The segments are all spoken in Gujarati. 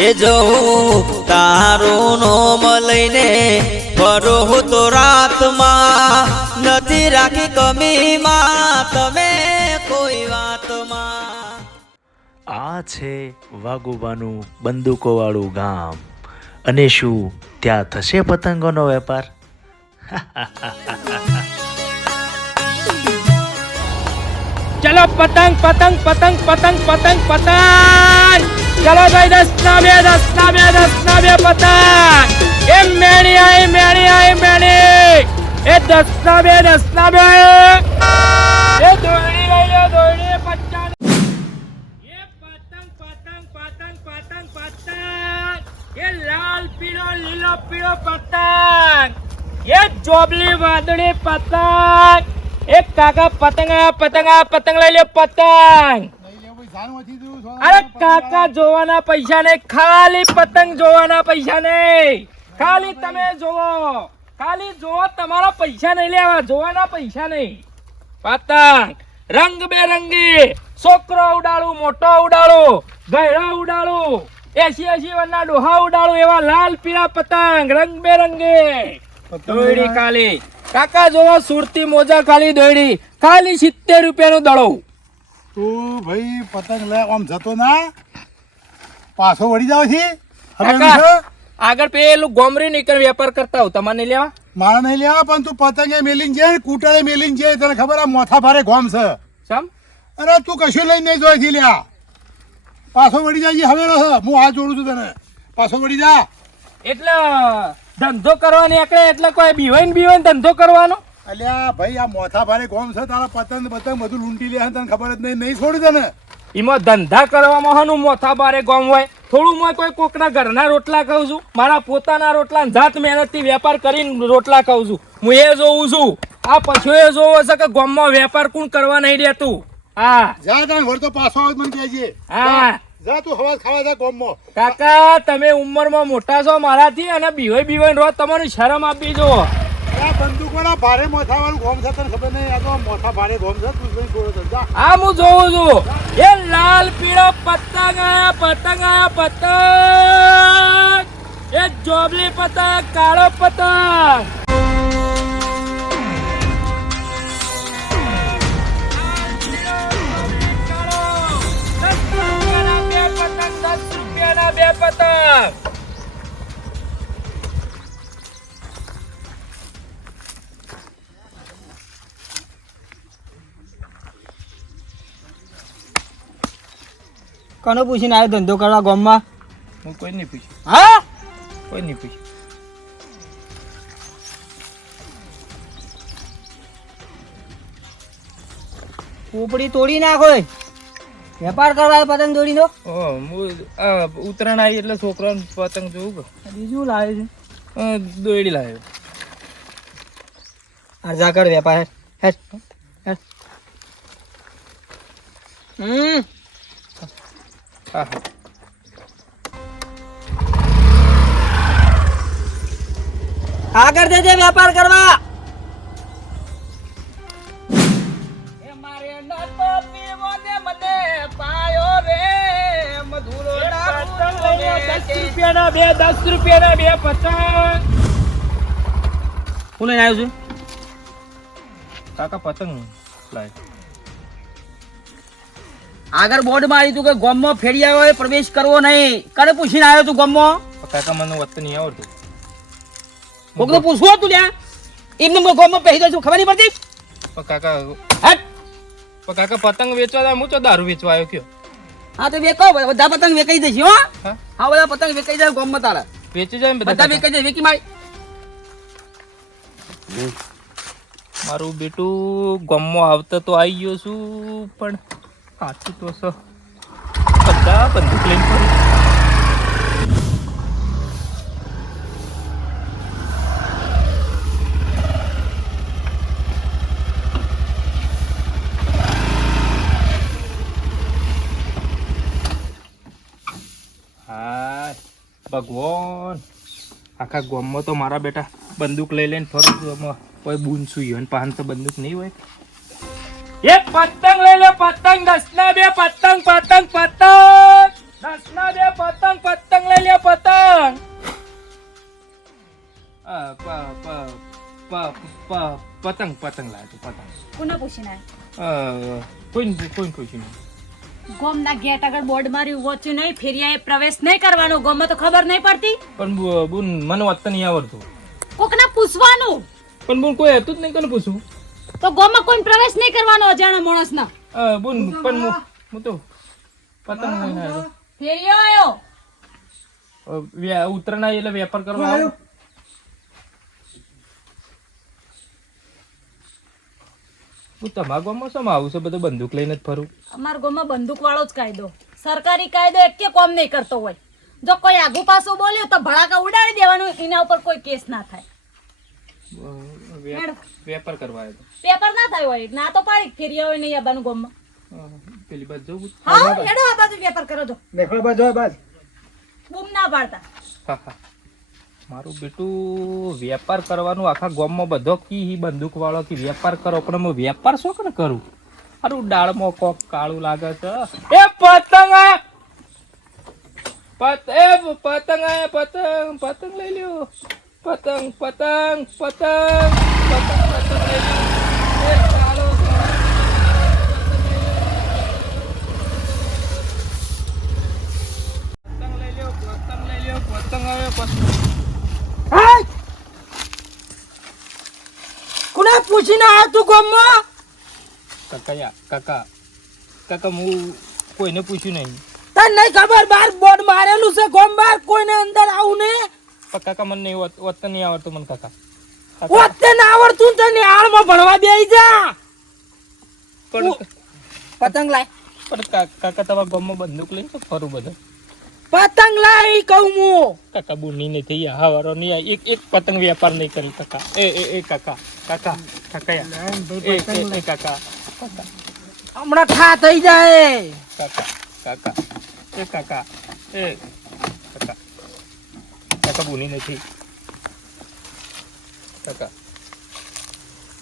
એ જવું તારું નોમ લઈને ફરું તો રાતમાં નથી રાખી કમીમાં તમે કોઈ વાતમાં. આ છે વાગુબાનું બંદૂકોવાળું ગામ. અને શું, ત્યાં થશે પતંગોનો વેપાર? ચલો પતંગ પતંગ પતંગ પતંગ પતંગ પતંગ ચલો ભાઈ દસ ના બે દસ ના બે દસ ના બે પતંગ એ મેણી આઈ મેણી આઈ મેણી એ દસ ના બે દસ ના બે એ દોરડી લઈ લો દોરડી પચાસ એ પતંગ પતંગ પતંગ પતંગ પતંગ એ લાલ પીળો લીલો પીળો પતંગ એ જોબલી વાદળી પતંગ એક કાકા પતંગ પતંગ પતંગ લઈ લે પતંગ. અરે કાકા જોવાના પૈસા નહીં ખાલી પતંગ જોવાના પૈસા નહીં. ખાલી તમે જોવો. ખાલી જોવો તમારા પૈસા નહીં લેવા જોવાના પૈસા નહીં. પતંગ. રંગ બેરંગી. છોકરો ઉડાડું મોટો ઉડાડું ગયડો ઉડાડું એસી એસી વરના ડોહા ઉડાડું એવા લાલ પીળા પતંગ રંગ બેરંગી. કાલી. કાકા જોવો સુરતી મોજા ખાલી દોડી ખાલી સિત્તેર રૂપિયાનું દળો. તું ભાઈ પતંગ લે આમ જતો ના. પાછો વળી જાવ છે. આગળ પેલું ગોમરી નીકળ વેપાર કરતા હોઉં તમારે નહીં લેવા? મારા નહીં લેવા પણ તું પતંગે મેલિંગ છે કૂટળે મેલિંગ છે તને ખબર આ મોથા ભારે ગોમ છે. સમ અરે તું કશું લઈને નહીં જોઈ થી લ્યા. પાછો વળી જાય હવે હું હાથ જોડું છું તને. પાછો વળી જા. એટલે ધંધો કરવાની એકડે એટલે કોઈ બીવાઈને બીવાઈને ધંધો કરવાનો? અલ્યા ભાઈ આ મોથા ભારે ગોમ છે તારા પતંગ પતંગ બધું લૂંટી લે તને ખબર જ નહીં નહીં છોડી તને? એમાં ધંધા કરવામાં હનું મોથા ભારે ગોમ હોય થોડું મોય કોઈ કોકના ઘરના રોટલા ખાઉં છું મારા પોતાના રોટલા જાત જાત મહેનતથી વેપાર કરીને રોટલા ખાઉં છું. હું એ જોઉં છું આ પછી એ જોવો છે કે ગોમમાં વેપાર કોણ કરવા નહીં દેતું. હા. જા તને વળતો પાછો આવે તો મને કહેજે. હા. જા તું હવા ખાવા જા ગોમમાં. કાકા તમે ઉંમરમાં મોટા છો મારાથી અને બીવાઈ બીવાઈ રહો તમારી શરમ આપી જો આ બંદૂક ભારે મોથા વાળું ગોમ છે તને ખબર નહીં? આ તો મોથા ભારે ગોમ છે. તું લઈ જોડે જા. આ હું જોઉં છું. એ લાલ પીળો પતંગ આયા પતંગ આયા પતંગ. એ જોબલી પતંગ કાળો પતંગ. રૂપિયાના બે પતંગ. કનો પૂછીને આવ્યો ધંધો કરવા ગામમાં? હું કોઈ નહીં પૂછ્યું હા? કોઈ નહીં પૂછ્યું પોપડી તોડી નાખો એ. વેપાર કરવા પતંગ દોડીનો દો ઉત્તરાયણ આવી એટલે છોકરાને પતંગ જોવું કે? બીજું લાવે છે. દોડી લાવે. લાવ્યો અરજા કર વેપાર હેડ હમ. હા હા. આગળ દેજે વેપાર કરવા. દસ રૂપિયાના બે દસ રૂપિયાના બે પતંગ. હું લઈને આવ્યો છું. કાકા પતંગ લાય. આગળ બોર્ડ મારી તું કે ગામમાં ફેરી આવ્યો હોય પ્રવેશ કરવો નહીં. કને પૂછીને આવ્યો તું ગામમાં? કાકા મને વત નહીં આવડતું. કોક તો પૂછવું હતું ત્યાં એમને હું ગામમાં પહેરી દઉં છું ખબર નહીં પડતી? કાકા હટ. કાકા પતંગ વેચવા હું તો દારૂ વેચવા આવ્યો કયો? હા તો વેકો બધા પતંગ વેકાઈ દઈશ હો. હા. બધા પતંગ વેકાઈ જાય ગામમાં તારા વેચી જાય બધા વેકાઈ જાય વેકી મારી. મારું બેટું ગમમાં આવતા તો આવી ગયો છું પણ સાચું તો બધા બંદૂક લઈને ફરું. ભગવાન આખા ગામમાં તો મારા બેટા બંદૂક લઈ લઈને ફરું છું એમાં કોઈ બૂન સુઈ હોય પાન તો બંદૂક નહીં હોય એ પતંગ લઈ લે પતંગ દસના બે પતંગ પતંગ પતંગ દસના બે પતંગ પતંગ લઈ લે પતંગ પતંગ પતંગ લાગે પતંગ કોને પૂછી ના કોઈ કોઈ પૂછી ના ગોમના ગેટ આગળ બોર્ડ માર્યું વોચ્યું નહીં ફેરિયાએ પ્રવેશ નહીં કરવાનો ગોમમાં તો ખબર નહીં પડતી. પણ બુન મને વાંચતા નહીં આવડતું. કોકને પૂછવાનું? પણ બુન કોઈ હતું જ નહીં કોને પૂછું તો ગોમાં કોઈ પ્રવેશ નહીં કરવાનો અજાણા માણસના? બુન પણ હું- હું તો પતંગ લઈને આવ્યો. ફેરિયો આવ્યો એટલે વેપાર કરવા આવ્યો? હું તમારા ગામમાં શું આવું છે? બધું બંદૂક લઈને જ ફરું. અમારા ગામમાં બંદૂક વાળો જ કાયદો. સરકારી કાયદો એક કે કોમ નહીં કરતો હોય. જો કોઈ આગુ પાછું બોલ્યો તો ભડાકા ઉડાડી દેવાનું એના ઉપર કોઈ કેસ ના થાય. વેપાર કરવા આવ્યો પેપર ના થાય હોય. ના તો પાડી ફેરિયા હોય નહીં આવવાનું ગામમાં. પેલી બાજુ જવું હા હેડો આ બાજુ વેપાર કરો છો દેખો બસ બસ બૂમ ના પાડતા. હા, હા. મારું બેટું, વેપાર કરવાનું આખા ગામમાં બધો કી બંદૂક વાળો કે વેપાર કરો, પણ હું વેપાર શું કરે કરું? મારું ડાળમાં કોક કાળું લાગે છે. એ પતંગ! પત એ પતંગ પતંગ પતંગ લઈ લ્યો. પતંગ પતંગ પતંગ પતંગ પતંગ લઈ લ્યો. પતંગ લઈ લ્યો, પતંગ આવ્યો પતંગ. કોને પૂછીને આવ્યો તું ગોમમાં? કાકા કાકા. કાકા હું કોઈને પૂછ્યું નહીં. તને નહીં ખબર બાર બોર્ડ મારેલું છે ગોમ બાર કોઈને અંદર આવું ને? પણ કાકા મને નહીં વત- નહીં આવડતું મને કાકા. ઓતે ના આવડતું ને તને હાલમાં ભણવા બેસી જા. પણ પતંગ લાય. પણ કાકા તમારા ગામમાં બંદૂક લઈને ફરું બધા? પતંગ લાય કહું હું. કાકા બુની નહીં થઈ હા વારો નહીં એક એક પતંગ વેપાર નહીં કરી કાકા. એ એ એ કાકા. કાકા કાકા એ એ એ કાકા. કાકા. હમણાં ઠા થઈ જાય. કાકા કાકા. એ કાકા. એ કાકા. કાકા બુની નથી કાકા.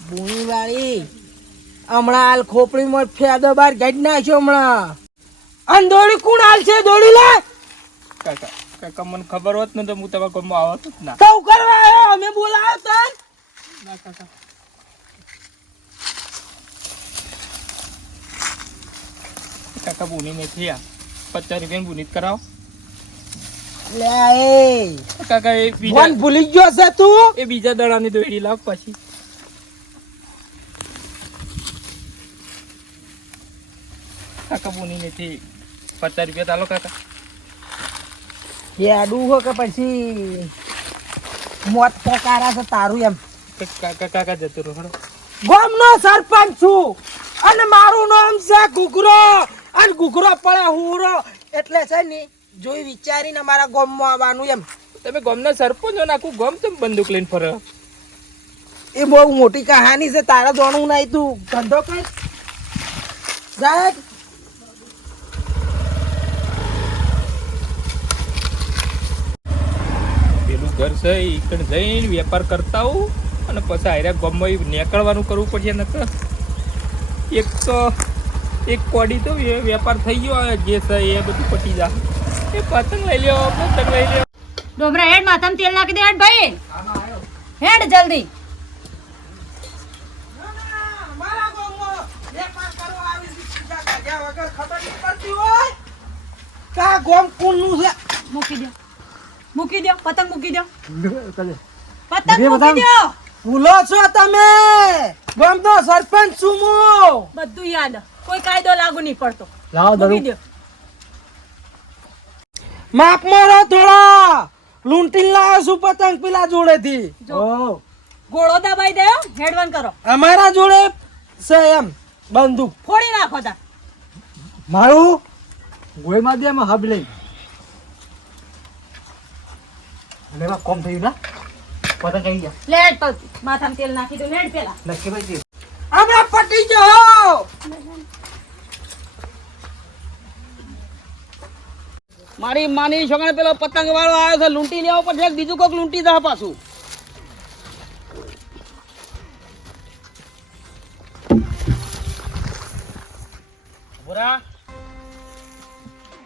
બુની વાળી હમણાં હાલ ખોપડીમાં ફેદો બાર ગાડી નાખ્યો હમણાં. અને દોડી કોણ હાલ છે દોડી લે. કાકા કાકા મને ખબર હોત ને તો હું તમારા ગામમાં આવત જ ના. તો કરવા આવ્યો? અમે બોલાવ્યો તન ના કાકા. કાકા બુની નથી આ પચાસ રૂપિયા બુની કરાવો. લે એ. કાકા એ બીજા બીજા ભૂલી ગયો છે તું. એ બીજા દડાની દોડી લાવ પછી. કાકા બુની નથી પચાસ રૂપિયા ચાલો કાકા. હેડું હો કે પછી મોત પકારા છે તારું એમ. કાકા જતું જતો રહો ગોમ નો સરપંચ છું અને મારું નામ છે ઘૂઘરો. અને ઘુઘરો પડે હુરો. એટલે છે ને જોઈ વિચારીને મારા ગામમાં આવવાનું એમ. તમે ગામના સરપંચ નાખું તો તમે બંદૂક લઈને ફરો? એ બહુ મોટી કહાની છે તારા જોણું નહીં તું ધંધો કઈ જાય ઘર છે જઈને વેપાર કરતા હોઉં અને પછી આયરા ગામમાં નીકળવાનું કરવું પડશે નકર એક તો એક કોડી તો વેપાર થઈ ગયો જે છે એ બધું પટી જા. એ પતંગ લઈ લ્યો પતંગ લઈ લ્યો. ડોબરા હેડ માથામાં તેલ નાખી દે હેડ ભાઈ. હેડ જલ્દી. મારા ગામમાં વેપાર કરવા છે સીધા કાઢ્યા વગર ખબર નહીં પડતી હોય. કા ગામ કોણનું છે? મૂકી દો. મૂકી દો પતંગ મૂકી દો પતંગ મૂકી દો ભૂલો છો તમે? ગામનો સરપંચ છું હું. બધું યાદ. કોઈ કાયદો લાગુ નહીં પડતો. મૂકી દો માફ મારો થોડા લૂંટી લાવો છું પતંગ પેલા જોડેથી. ગોળો દબાઈ દે હેડવન કરો. અમારા જોડે છે એમ બંદૂક. ફોડી નાખો તા. મારું ગોયમાં દે હબ લઈ. અને એમાં કોમ થયું ના? પતંગ આવી ગયા. લેટ તો માથામાં તેલ નાખી દો લેટ પેલા. લખી ભાઈ હમણાં પટી જાઓ મારી માની છોકરા પેલો પતંગ વાળો આવ્યો છે લૂંટી લેવો પડશે બીજું કોઈક લૂંટી દે પાછું.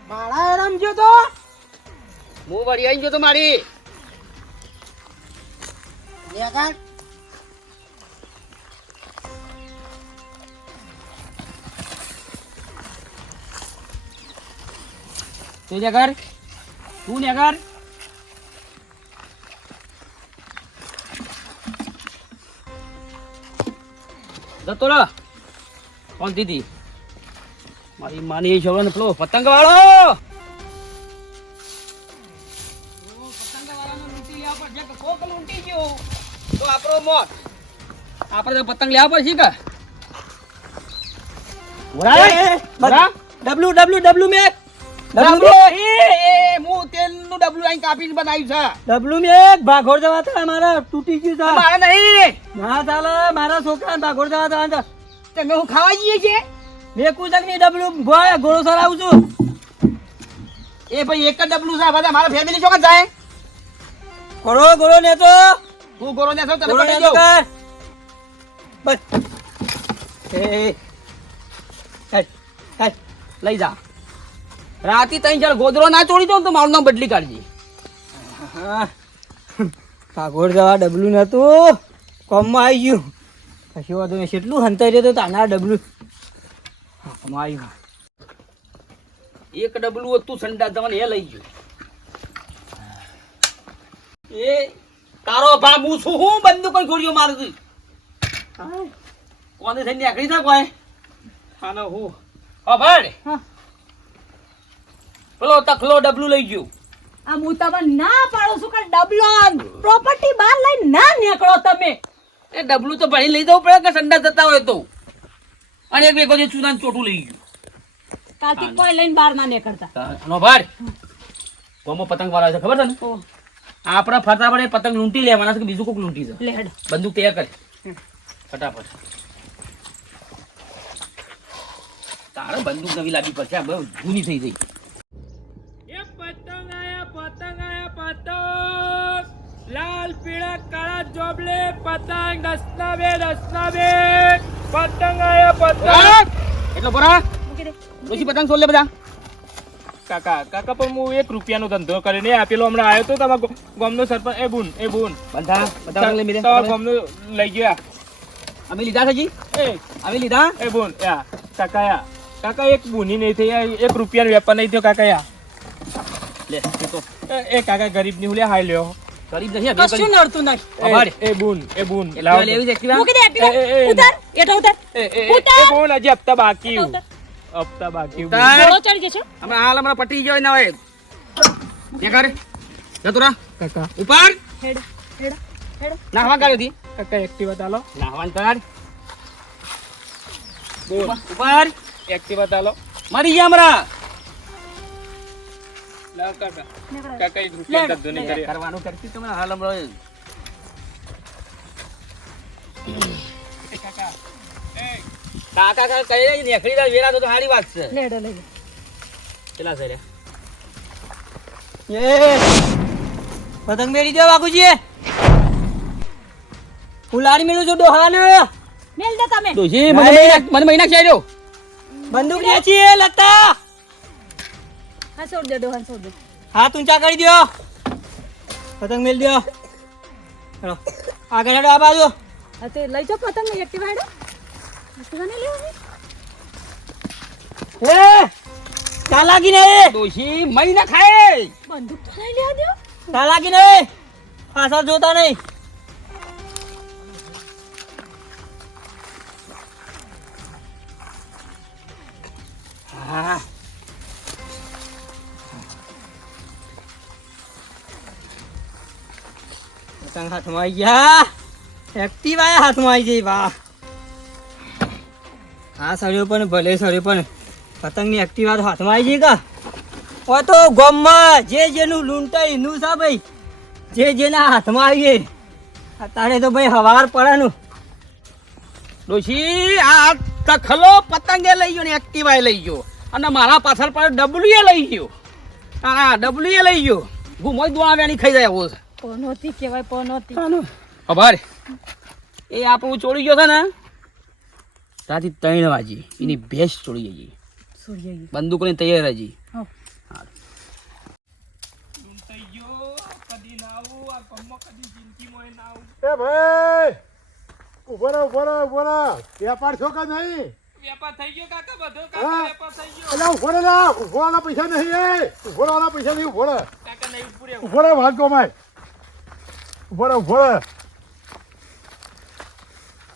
મારા એરમ જો તો? હું વળી આવી ગયો તો મારી. kan? Tuh ya, dia kan? Tuh ya, dia kan? Datu lah. Quantity. Mari mani jawaban flow. Patang ke bawah. મોત આપણે તો પતંગ લેવા પડશે કે? ડબલ્યુ ડબલ્યુ ડબલ્યુ મેક ડબલું? એ, એ, હું તેલનું ડબલું અહીં કાપીને બનાવ્યું છે. ડબલ્યુ મેક ભાગોળ જવા હતા મારા તૂટી ગયું છે. મારે નહીં. ના ચાલે મારા છોકરા ભાગોળ જવા હતા તમે હું ખાવા જઈએ છીએ? મેં કુશકની ડબલ્યુ ભોય ઘોડો સરાવું છું. એ ભાઈ એક જ ડબલું છે બધા મારા ફેમિલી ચોકન જાય. ઘોડો ઘોડો ને તો હું ગોરો ને તને પકડી તો બસ. એ લઈ જા. રાતી તઈ જળ ગોદરો ના ચોડી દઉં તો મારું નામ બદલી કાઢજે. કાગોડ જવા ડબલું નતું. કોમમાં આવી ગયું. પછી વાંધો નહીં કેટલું હંતાઈ રહ્યો તો તાના ડબલું. આવ્યું એક ડબલું હતું સંડા તમને એ લઈ ગયું. એ તારો ભા હું છું હું બંદૂક કોઈ ગોળીઓ મારું છું. કોને થઈને નીકળી જા કોઈ? આનો હું. હા ભાઈ. પેલો તખલો ડબલું લઈ ગયું. આ હું તમને ના પાડું છું કે ડબલો પ્રોપર્ટી બહાર લઈને ના નીકળો તમે. એ ડબલું તો ભણી લઈ જવું પડે કે સંડા જતા હોય તો? અને એક વેગો જે ચૂનાનું ચોટું લઈ ગયું. કાલથી કોઈ લઈને બહાર ના નીકળતા. નો ભાઈ. ગોમો પતંગ વાળા છે ખબર છે ને આપણે ફરતા પડે પતંગ લૂંટી લેવાના છે કે બીજું કોઈક લૂંટી છે? લે હેડ બંદૂક તૈયાર કરે. ફટાફટ. તારે બંદૂક નવી લાવવી પડશે. આ બહુ જૂની થઈ ગઈ. એ પતંગ આયા પતંગ આયા પતંગ. લાલ પીળા કાળા જોબલે પતંગ. દસના બે દસના બે પતંગ આયા પતંગ. એટલો બરા મૂકી દે. પતંગ છોડ લે બધા. કાકા. કાકા પણ હું એક રૂપિયાનો ધંધો કરીને આપેલો હમણાં આવ્યો તો તમારા ગામનો સરપંચ એ બુન એ બુન. બધા બધા તમારા ગામનો લઈ ગયા. અમે લીધા છે જી? એ. અમે લીધા? એ બુન યા કાકા યા કાકા એક બુની નહીં થઈ એક રૂપિયાનો વેપાર નહીં થયો કાકા યા લે તો. એ- કાકા ગરીબની હું લે હાઈ લ્યો. ગરીબ નથી કશું નડતું નહીં. એ- એ બુન એ બુન એક્ટિવા લેવી. છે એક્ટિવા? મૂકી દે એક્ટિવા. એ, એ, એ, ઉતાર એઠો ઉતાર. એ- એ- એ- ઉતાર. એ બુન હજી હપ્તા બાકી. ઉતાર. હપ્તા બાકી ઘોડો ચડી જશે. અમે હાલ અમારા પટી ગયો ના હોય કે કરે. જતુરા કાકા. ઉપર. હેડ હેડ હેડ. નાહવા ગાડી હતી કાકા એક્ટિવા ચાલો નાહવાન કર બોલ. ઉપર. એક્ટિવા ચાલો મરી ગયા હમણાં. લાવ કાકા. કાકા એક રૂપિયા ધંધો નહીં કરે કરવાનું કરતી તમે હાલ હમણાં કાકા. કાકા કહી રહી નેખડી દા વેરા તો સારી વાત છે. લે લઈ લે કેટલા છે રે? એ પતંગ મેળી દો બાપુજી ફુલાડી મેળું છું ડોહાને. મેલ દે તમે. ડોશી મને મહિના મને મહિના છે રહ્યો. બંદૂક લે છે લતા. હા છોડ દે ડોહાન છોડ દે. હાથ ઊંચા કરી દો પતંગ મેળ દો ચલો. આગળ હેડો આ બાજુ. હા તે લઈ જાઓ પતંગ એક્ટિવા હેડો. એ લાગી ને ડોશી મહિના ખાય બંદૂક તો લઈ લેવા દો લાગી ને પાછળ જોતા નહીં પતંગ હાથમાં આવી ગયા એક્ટિવા હાથમાં આવી જઈ વાહ હા સર્યો પણ ભલે સર્યો પણ. પતંગની એક્ટિવા તો હાથમાં આવી જાય કા? ઓ તો ગોમમાં જે જેનું લૂંટાય એનું સા ભાઈ. જે જેના હાથમાં આવી તારે તો ભાઈ હવાર પડવાનું. ડોશી આ તખલો પતંગે લઈ ગયો ને એક્ટિવા લઈ ગયો. અને મારા પાછળ પર ડબલ્યુ એ લઈ ગયો. હા ડબલ્યુ એ લઈ ગયો. ગુમોય દોણા વેણી ખાઈ જાય એવો છે. પનોતી કહેવાય પનોતી ખબર એ આપણું ચોરી ગયો છે ને? ત્યાંથી ત્રણ વાજી એની ભેંસ છોડી જઈએ બંદૂકોની તૈયાર હજી. વેપાર છો કે નહીં? વેપાર થઈ ગયો કાકા બધો? કાકા વેપાર થઈ ગયો. અલ્યા ઊભો લા ઊભો વાળા પૈસા નહીં એ. ઊભો વાળા પૈસા નહીં ઊભો રે કાકા નહીં પૂરે ઊભો રે વાત કોમાય ઊભો રે ઊભો રે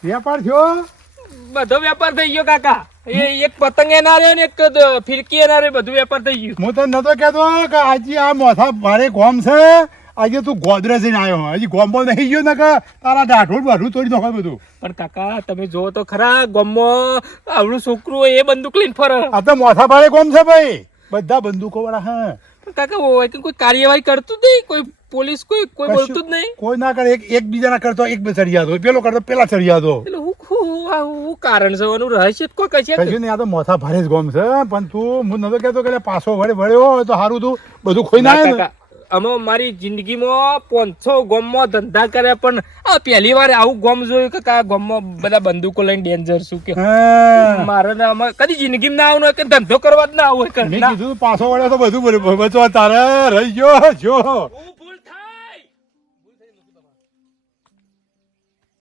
વેપાર થયો? બધો વેપાર થઈ ગયો કાકા. એ એક પતંગ એના રહ્યો ને એક ફિરકી એના રહ્યો બધું વેપાર થઈ ગયું. હું તને નતો કહેતો કે આજે આ મોથા મારે ગોમ છે. આજે તું ગોદરેજ જઈને આવ્યો હજી ગોમ્બો નહીં ગયો ને કે તારા દાઢું બાઢું તોડી નાખો બધું. પણ કાકા તમે જોવો તો ખરા ગામમાં આવડું છોકરું એ બંદૂક લઈને ફરે. આ તો મોથા ભારે ગોમ છે ભાઈ. બધા બંદૂકો વાળા હા કાકા હોય તો કોઈ કાર્યવાહી કરતું જ નહીં? કોઈ પોલીસ કોઈ કોઈ બોલતું જ નહીં? કોઈ ના કરે. એક એકબીજાના કરતો એક બે ચડી જતો પેલો કરતો પેલા ચડી જતો એટલે હું કારણ છે એનું રહસ્ય કોઈ કહે છે કશું નહીં આ તો મોથા ભારે જ ગોમ છે પણ તું હું નતો કહેતો કે પાછો વળે વળ્યો હોય તો સારું તું. બધું ખોઈ ના અમે મારી જિંદગીમાં પાંચસો ગોમમાં ધંધા કર્યા પણ આ પહેલી વાર આવું ગોમ જોયું કે આ ગોમમાં બધા બંદૂકો લઈને ડેન્જર શું કે? મારે ને આમાં કદી જિંદગીમાં ના આવું કે ધંધો કરવા જ ના આવું કીધું પાછો વળ્યો તો બધું બચવા તારે રહી ગયો જો.